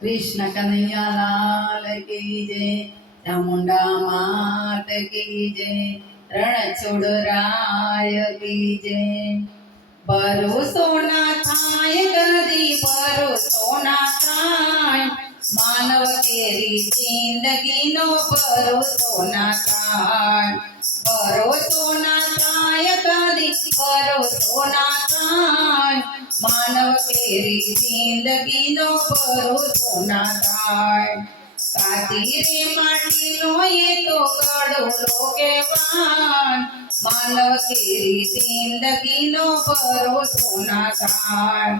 કૃષ્ણ કનૈયા લાલ કી જય, ચામુંડા માત કી જય, રણછોડ રાય કી જય. ભરોસો ના થાય ગરદી ભરોસો ના થાય, માનવ કેરી જિંદગીનો ભરોસો ના થાય. ભરોસો ના થાય ગરદી ભરોસો ના થાય માનવ કેરી જિંદગીનો ભરોસો ના થાય કાતી રે માટીનો એ તો કડોલો કહેવાય માનવ કેરી જિંદગીનો ભરોસો ના થાય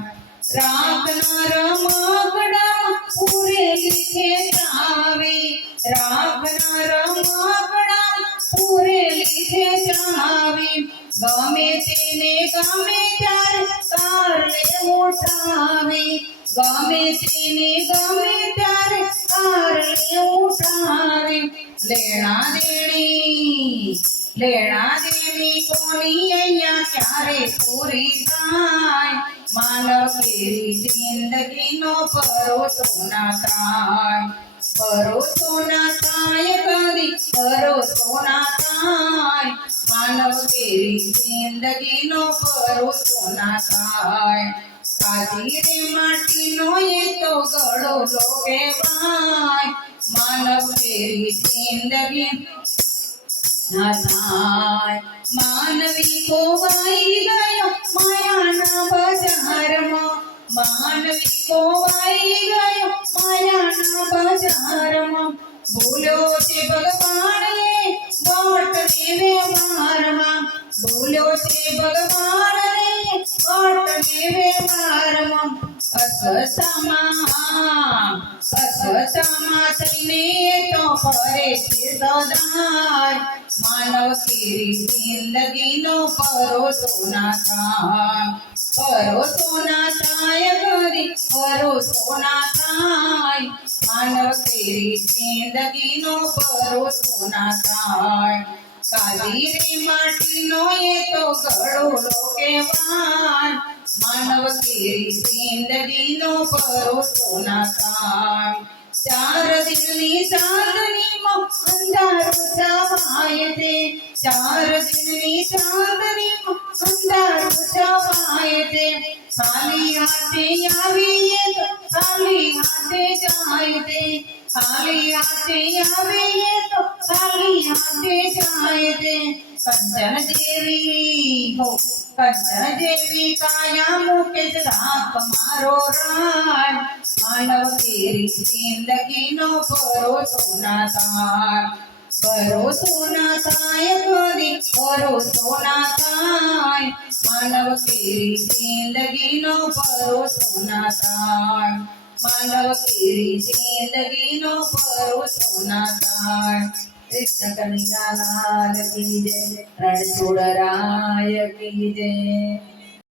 રાખનાર મગડા પૂરેલી છે ચાવી રાખનાર મગડા પૂરેલી છે ચાવી ગમે તેને ગમે ત્યારે કારણે ઉઠાવી, ગમે તેને ગમે ત્યારે કારણે ઉઠાવી. લેણા દેણી, લેણા ભરોસો ના થાય. ભરોસો ના થાય ભરોસો ના માનવ કેરી જિંદગીનો ભરોસો ના થાય કાજી રે માટીનો એ તો ગળો લો કહેવાય માનવ કેરી જિંદગી ના થાય માનવી ખોવાઈ ગયો માયાના બજારમાં માનવી ખોવાઈ ગયો માયાના બજારમાં ભૂલ્યો છે ભગવાને ગોટને વ્યવહારમાં ભૂલ્યો છે ભગવાનને ગોટને વ્યવહારમાં અસ્વસ્થમાં અસ્વસ્થમાં થઈને તો ફરે છે સદાય માનવ કેરી જિંદગીનો ભરોસો ના થાય ભરોસો ના થાય કરી ભરોસો ના થાય માનવ કેરી જિંદગીનો ભરોસો ના થાય કાલી રે માટીનો એ તો ગળોલો કહેવાય માનવ કેરી જિંદગીનો ભરોસો ના થાય ચાર દિનની ચાંદનીમાં અંધારું છવાય છે ચાર દિનની ચાંદનીમાં અંધારું છવાય છે ખાલી હાથે આવીએ તો ખાલી હાથે જાય છે खाली आते आवे ये तो खाली आते जाए दे। सज्जन देवी हो सज्जन देवी काया मुके जराप मारो रान मानव तेरी सीन लगी नो करो सोना तार। करो सोना ताय, गोरी करो सोना ताय। मानव तेरी सीन लगी नो करो सोना तार। માનવ કેરી જિંદગીનો ભરોસો ના થાય કૃષ્ણ કનૈયા લાલ કી જય રણછોડ રાય કી જય